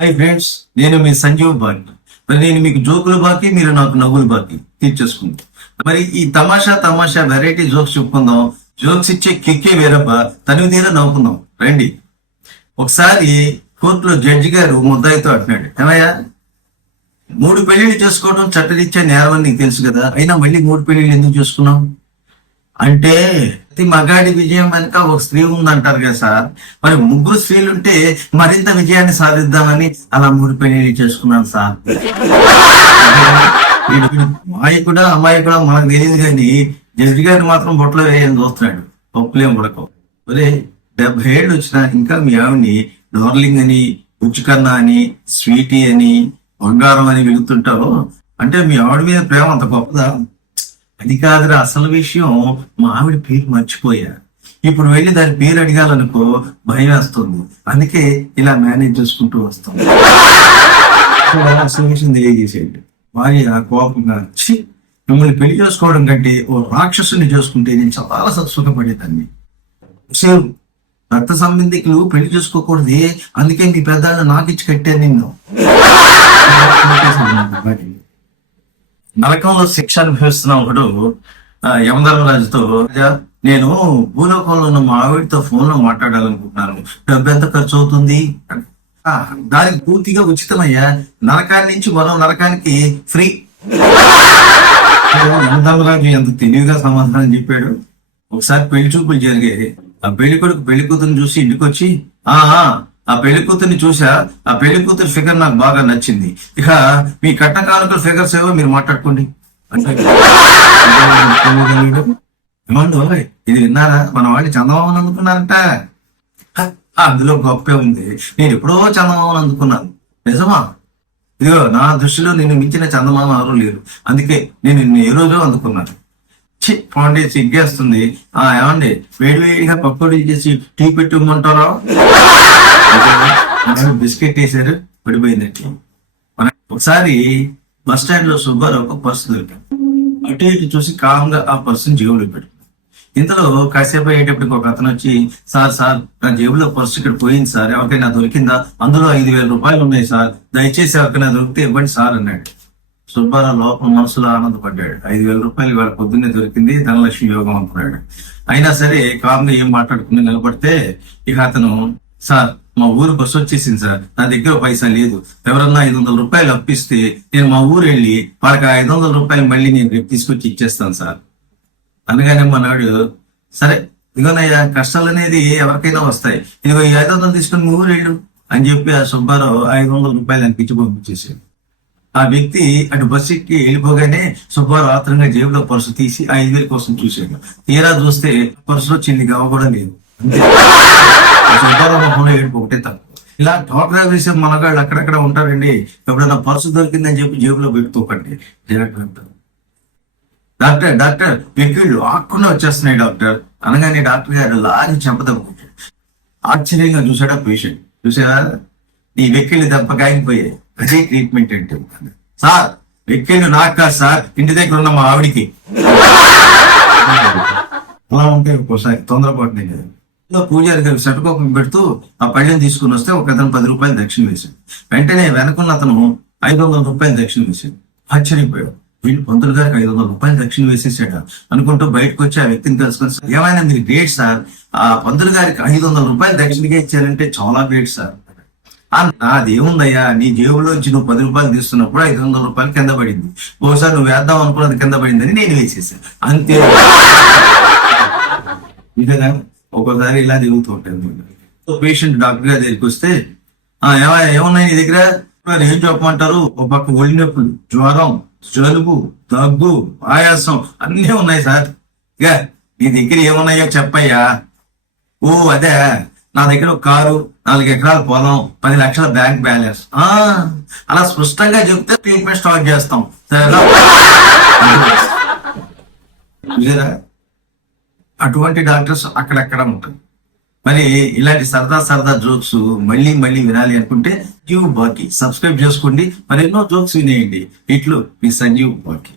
Hi friends, నేను మీ సంజీవ్ బాకి. మరి నేను మీకు జోకులు బాకి, మీరు నాకు నవ్వులు బాకి తీర్చేసుకుందాం. మరి ఈ తమాషా వెరైటీ జోక్స్ చెప్పుకుందాం. జోక్స్ ఇచ్చే కిక్కే వేరప్ప, తనివి తీరా నవ్వుకుందాం రండి. ఒకసారి కోర్టులో జడ్జి గారు ముద్దాయితో అంటున్నాడు, ఏమయ్యా 3 పెళ్లిళ్ళు చేసుకోవడం చట్టరీత్యా నేరం అని నీకు తెలుసు కదా, అయినా మళ్ళీ 3 పెళ్లిళ్ళు ఎందుకు చేసుకున్నావు అంటే, ప్రతి మగాడి విజయం వెనుక ఒక స్త్రీ ఉందంటారు కదా సార్. మరి 3 స్త్రీలుంటే మరింత విజయాన్ని సాధిద్దామని అలా 3 పెళ్లిళ్ళు చేసుకున్నాను సార్. అమ్మాయి కూడా మనకు తెలియదు కానీ జడ్జి గారు మాత్రం బొట్టలో వేయని చూస్తున్నాడు. తప్పులేం పడకవు. ఒరే 70 ఏళ్ళు వచ్చినా ఇంకా మీ ఆవిడ్ని డార్లింగ్ అని, ఉచ్చుకన్నా అని, స్వీటీ అని, బంగారం అని వెళుతుంటావు అంటే మీ ఆవిడ మీద ప్రేమ అంత గొప్పదా? అది కాదురా అసలు విషయం, మా ఆవిడ పేరు మర్చిపోయా. ఇప్పుడు వెళ్ళి దాని పేరు అడగాలనుకో భయం వేస్తుంది. అందుకే ఇలా మేనేజ్ చేసుకుంటూ వస్తాం. అసలు విషయం తెలియజేసేయండి. భార్య కోపంగా, మిమ్మల్ని పెళ్లి చేసుకోవడం కంటే ఓ రాక్షసుని చేసుకుంటే నేను చాలా సుఖపడేదాన్ని. రక్త సంబంధికులు పెళ్లి చేసుకోకూడదు, అందుకే మీ పెద్దాళ్ళు నాకు ఇచ్చి కట్టాను నిన్ను. నరకంలో శిక్ష అనుభవిస్తున్న ఒకడు యమధర్మరాజుతో, నేను భూలోకంలో ఉన్న మా ఆవిడతో ఫోన్ లో మాట్లాడాలనుకుంటున్నాను, డబ్బు ఎంత ఖర్చు అవుతుంది? దానికి పూర్తిగా ఉచితమయ్యా, నరకాన్ని నుంచి మరో నరకానికి ఫ్రీ. యమధర్మరాజు ఎంత తెలివిగా సమాధానం చెప్పాడు. ఒకసారి పెళ్లి చూపులు జరిగాయి. ఆ పెళ్లి కొడుకు పెళ్లి కూతురుని చూసి ఇంటికి వచ్చి, ఆ పెళ్లి కూతుర్ని చూసా, ఆ పెళ్లి కూతురు ఫిగర్ నాకు బాగా నచ్చింది, ఇక మీ కట్న కానుకల ఫిగర్స్ ఏవో మీరు మాట్లాడుకోండి అంటే, ఏమండో ఇది విన్నారా, మన వాళ్ళు చందమామని అందుకున్నారంట. అందులో గొప్పే ఉంది, నేను ఎప్పుడో చందమామని అందుకున్నాను. నిజమా? ఇదిగో నా దృష్టిలో నిన్ను మించిన చందమామ ఎవరు లేరు, అందుకే నేను నిన్ను ఏ రోజో అందుకున్నాను. పోండి, సిగ్గేస్తుంది. ఏమండి వేడివేడిగా పకోడీ చేసి టీ పెట్టుమంటారా? బిస్కెట్ వేసారు, పడిపోయిందండి. ఒకసారి బస్ స్టాండ్ లో సుబ్బారావు ఒక పర్సు దొరికాడు. అటు ఇటు చూసి కామ్గా ఆ పర్సుని జేబులో పెట్టాడు. ఇంతలో కాసేపు అయ్యేటప్పటికి ఒక అతను వచ్చి, సార్ నా జేబులో పర్సు ఇక్కడ పోయింది సార్, ఎవరికైనా దొరికిందా? అందులో 5,000 రూపాయలు ఉన్నాయి సార్, దయచేసి ఎవరికైనా దొరికితే ఇవ్వండి సార్ అన్నాడు. సుబ్బారావు లోపల మనసులో ఆనందపడ్డాడు. 5,000 రూపాయలు వాళ్ళ పొద్దున్నే దొరికింది, ధనలక్ష్మి యోగం అనుకున్నాడు. అయినా సరే కామ్గా ఏం మాట్లాడుకుని నిలబడితే, ఇక అతను, సార్ మా ఊరు బస్సు వచ్చేసింది సార్, నా దగ్గర పైసా లేదు, ఎవరన్నా 500 రూపాయలు అప్పిస్తే నేను మా ఊరు వెళ్ళి వాళ్ళకి 500 రూపాయలు మళ్ళీ నేను రేపు తీసుకొచ్చి ఇచ్చేస్తాను సార్ అనగానే మనాడు, సరే ఇదిగోనయ్యా, కష్టాలు అనేది ఎవరికైనా వస్తాయి, ఇదిగో ఈ 500 తీసుకొని మీ ఊరు వెళ్ళు అని చెప్పి ఆ సుబ్బారావు 500 రూపాయలు అని పిచ్చి పంపించేసాడు. ఆ వ్యక్తి అటు బస్సు ఎక్కి వెళ్ళిపోగానే సుబ్బారావు ఆత్రంగా జేబులో పర్సు తీసి 5,000 కోసం చూశాడు. తీరా చూస్తే పర్సులో చిన్ని గవ కూడా లేదు. అంతే, సుబ్బారావు మొహంలో ఏడుపు ఒకటే తక్కువ. ఇలా డ్వాక్రా వేసే మనగాళ్ళు అక్కడక్కడ ఉంటారండి. ఎప్పుడైనా పర్సు దొరికిందని చెప్పి జేబులో పెట్టుకోకండి. డైరెక్టర్ అంటారు, డాక్టర్ వెక్కిళ్ళు ఆక్కునే వచ్చేస్తున్నాయి డాక్టర్ అనగానే డాక్టర్ గారు లాగి చెంపదమ్ముకుంటాడు. ఆశ్చర్యంగా చూసాడా పేషెంట్. చూసారా, నీ వెక్కిళ్ళు దెబ్బ కాగిపోయాయి, అదే ట్రీట్మెంట్ అంటే. సార్ వెక్కిళ్ళు నాకు కాదు సార్, ఇంటి దగ్గర ఉన్న మా ఆవిడికి. అలా ఉంటాయి ఒక్కోసారి తొందరపాటు కదా. పూజారి గారు శటకోపం పెడుతూ ఆ పళ్ళెని తీసుకుని వస్తే ఒక అతను 10 రూపాయలు దక్షిణ వేశాడు. వెంటనే వెనకున్న అతను 500 రూపాయలు దక్షిణ వేశాడు. ఆశ్చర్యపోయాడు, వీళ్ళు పంతులు గారికి 500 రూపాయలు దక్షిణ వేసేసాడు అనుకుంటూ బయటకు వచ్చి ఆ వ్యక్తిని తెలుసుకొని, ఏమైనా మీరు గ్రేట్ సార్, ఆ పంతులు గారికి 500 రూపాయలు దక్షిణగా ఇచ్చారంటే చాలా గ్రేట్ సార్. నాదేముందయ్యా, నీ జేబులోంచి నువ్వు 10 రూపాయలు తీస్తున్నప్పుడు 500 రూపాయలు కింద పడింది, ఒకసారి నువ్వు వేద్దాం అనుకున్నది కింద పడిందని నేను వేసేసాను అంతే. ఇదేనా ఒక్కోసారి ఇలా తిరుగుతూ ఉంటాను. పేషెంట్ డాక్టర్ గారి దగ్గరికి వస్తే, ఏమున్నాయి నీ దగ్గర, ఏం చెప్పమంటారు? ఒక పక్క ఒళ్ళు నొప్పులు, జ్వరం, జలుబు, దగ్గు, ఆయాసం అన్నీ ఉన్నాయి సార్. ఇక నీ దగ్గర ఏమున్నాయో చెప్పయ్యా. ఓ అదే, నా దగ్గర ఒక కారు, 4 ఎకరాల పొలం, 10 లక్షల బ్యాంక్ బ్యాలెన్స్. అలా స్పష్టంగా చెప్తే ట్రీట్మెంట్ స్టార్ట్ చేస్తాం. అటువంటి డాక్టర్స్ అక్కడక్కడ ఉంటారు. మరి ఇలాంటి సరదా జోక్స్ మళ్ళీ వినాలి అనుకుంటే సంజీవ్ బాకి సబ్స్క్రైబ్ చేసుకోండి. మరి ఎన్నో జోక్స్ వినేయండి. ఇట్లు మీ సంజీవ్ బాకి.